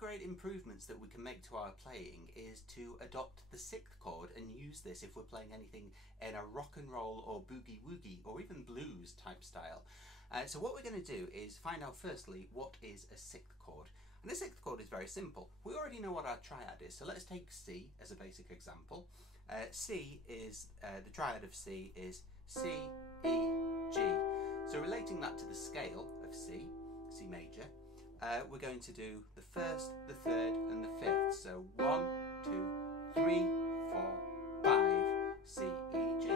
great improvements that we can make to our playing is to adopt the sixth chord and use this if we're playing anything in a rock and roll or boogie woogie or even blues type style. So what we're going to do is find out firstly what is a sixth chord. And the sixth chord is very simple. We already know what our triad is, so let's take C as a basic example. C is, the triad of C is C, E, G. So relating that to the scale of C, C major, we're going to do the first, the third and the fifth. So 1, 2, 3, 4, 5, C, E, G.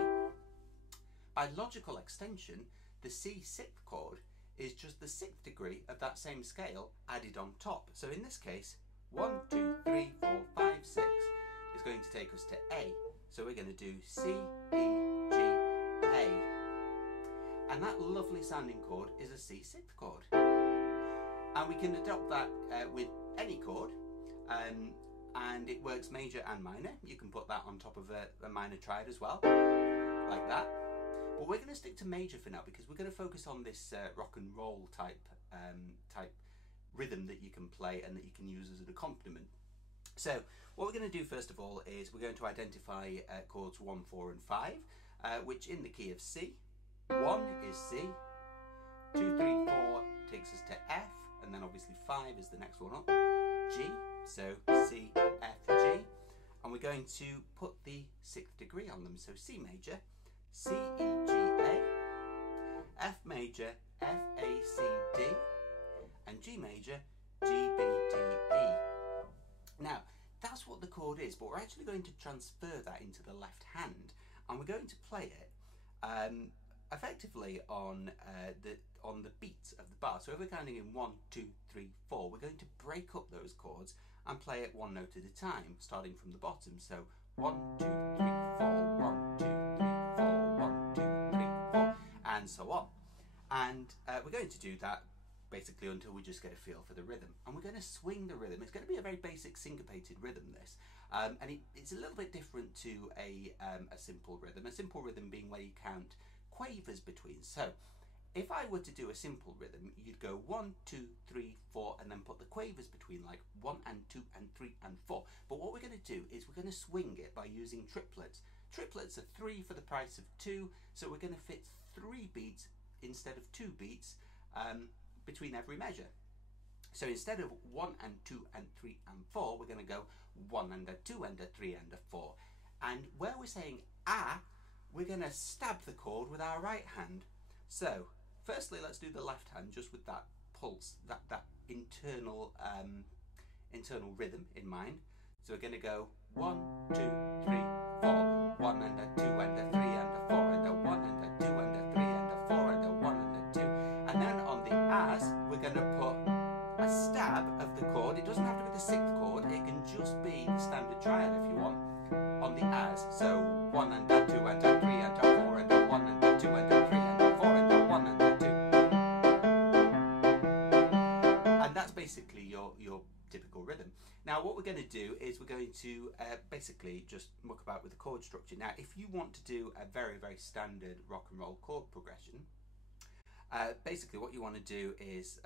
By logical extension, the C sixth chord is just the sixth degree of that same scale added on top. So in this case, 1, 2, 3, 4, 5, 6 is going to take us to A. So we're going to do C, E, G, A. And that lovely sounding chord is a C sixth chord. And we can adopt that with any chord, and it works major and minor. You can put that on top of a minor triad as well, like that. But we're going to stick to major for now because we're going to focus on this rock and roll type rhythm that you can play and that you can use as an accompaniment. So what we're going to do first of all is we're going to identify chords 1, 4 and 5, which in the key of C. 1 is C, 2, 3, 4 takes us to F, and then obviously 5 is the next one up, G, so C, F, G, and we're going to put the sixth degree on them, so C major, C, E, G, A, F major, F, A, C, D, and G major, G, B, D, E. Now, that's what the chord is, but we're actually going to transfer that into the left hand, and we're going to play it effectively on the beats of the bar. So if we're counting in 1, 2, 3, 4, we're going to break up those chords and play it one note at a time, starting from the bottom. So 1, 2, 3, 4, 1, 2, 3, 4, 1, 2, 3, 4, and so on. And we're going to do that basically until we just get a feel for the rhythm. And we're going to swing the rhythm. It's going to be a very basic syncopated rhythm, this. And it's a little bit different to a simple rhythm. A simple rhythm being where you count quavers between. So if I were to do a simple rhythm, you'd go 1, 2, 3, 4, and then put the quavers between, like 1 and 2 and 3 and 4. But what we're going to do is we're going to swing it by using triplets. Triplets are 3 for the price of 2, so we're going to fit 3 beats instead of 2 beats between every measure. So instead of 1 and 2 and 3 and 4, we're going to go 1 and a 2 and a 3 and a 4. And where we're saying ah, we're going to stab the chord with our right hand. So firstly, let's do the left hand just with that pulse, that internal rhythm in mind. So we're going to go 1, 2, 3, 4, 1 and a 2 and a 3 and a 4 and a 1 and a 2 and a 3 and a 4 and a 1 and a 2. And then on the as, we're going to put a stab of the chord. It doesn't have to be the sixth chord, it can just be the standard triad if you want, on the as. So 1 and a 2 and a 3 and a 4 and a 1 and a 2 and a 3 and a 4 and a 1 and a 2. And that's basically your typical rhythm. Now what we're going to do is we're going to basically just muck about with the chord structure. Now if you want to do a very, very standard rock and roll chord progression, basically what you want to do is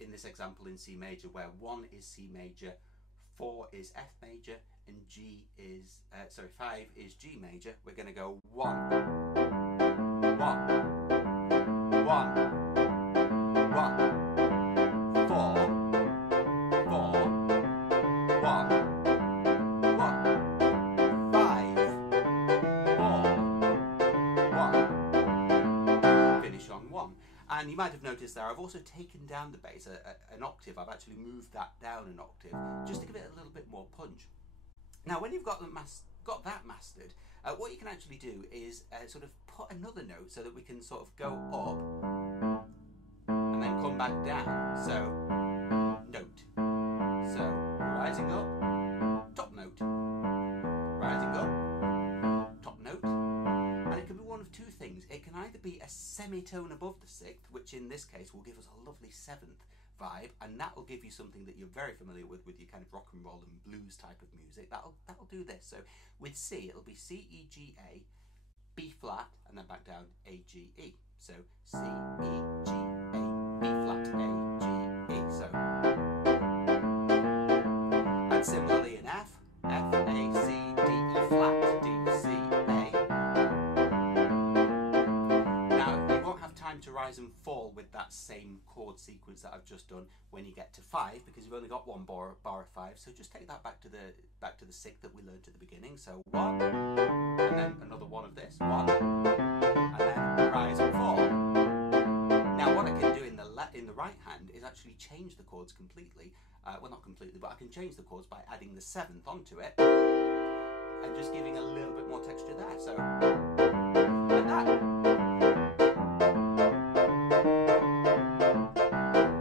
in this example in C major, where 1 is C major, 4 is F major, and 5 is G major, we're going to go 1, 1, 1, 1, 4, 4, 1, 1, 5, 4, 1, finish on 1. And you might have noticed there, I've also taken down the bass an octave. I've actually moved that down an octave just to give it a little bit more punch. Now, when you've got that mastered, what you can actually do is sort of put another note so that we can sort of go up and then come back down. So, note. So, rising up, top note. Rising up, top note. And it can be one of two things. It can either be a semitone above the sixth, which in this case will give us a lovely seventh vibe, and that will give you something that you're very familiar with your kind of rock and roll and blues type of music. That'll do this. So with C, it'll be C, E, G, A, B flat, and then back down A, G, E. So C, E, G, A, B flat, A, G, E. So And similarly in F, F, A, C, D, E flat, D, C, A. Now, you won't have time to rise and fall with that same chord sequence that I've just done when you get to 5, because you've only got one bar of 5. So just take that back to the sixth that we learned at the beginning. So 1, and then another one of this, 1, and then rise and fall. Now, what I can do in the right hand is actually change the chords completely. Well, not completely, but I can change the chords by adding the 7th onto it and just giving a little bit more texture there. So, like that.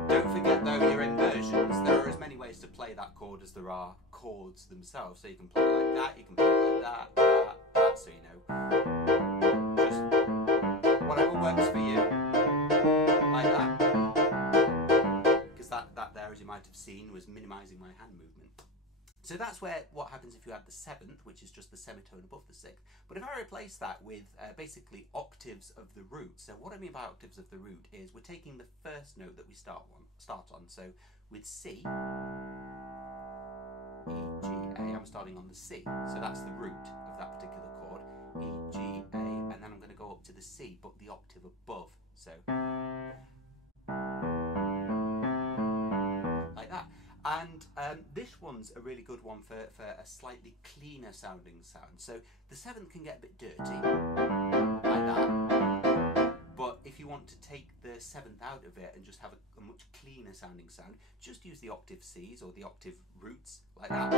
Don't forget though, your inversions, there are as many ways to play that chord as there are chords themselves. So you can play it like that, you can play it like that, so you know. Just whatever works for you. Like that. Because that there, as you might have seen, was minimising my hand movement. So that's what happens if you add the 7th, which is just the semitone above the 6th. But if I replace that with basically octaves of the root, so what I mean by octaves of the root is we're taking the first note that we start on. So with C, E, G, A, I'm starting on the C. So that's the root of that particular chord. E, G, A, and then I'm going to go up to the C, but the octave above. So like that. And this one's a really good one for a slightly cleaner sounding sound. So the 7th can get a bit dirty, like that. But if you want to take the 7th out of it and just have a much cleaner sounding sound, just use the octave Cs or the octave roots, like that.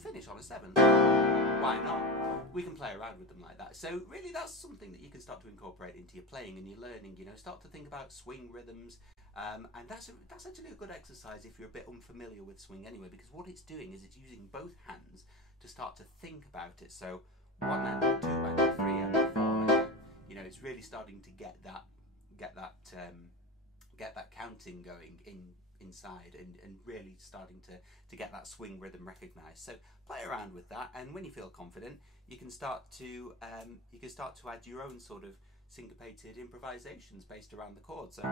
Finish on a 7th. Why not? We can play around with them like that. So really that's something that you can start to incorporate into your playing and your learning, you know, start to think about swing rhythms, and that's actually a good exercise if you're a bit unfamiliar with swing anyway, because what it's doing is it's using both hands to start to think about it. So 1 and 2 and 3 and 4, and you know, it's really starting to get that counting going inside and really starting to get that swing rhythm recognized. So play around with that, and when you feel confident, you can start to add your own sort of syncopated improvisations based around the chord. So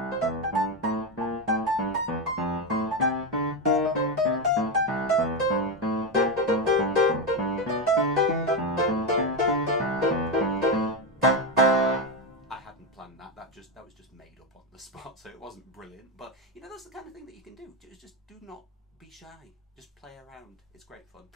that was just made up on the spot, so it wasn't brilliant, but you know, that's the kind of thing that you can do. Just do not be shy, just play around. It's great fun.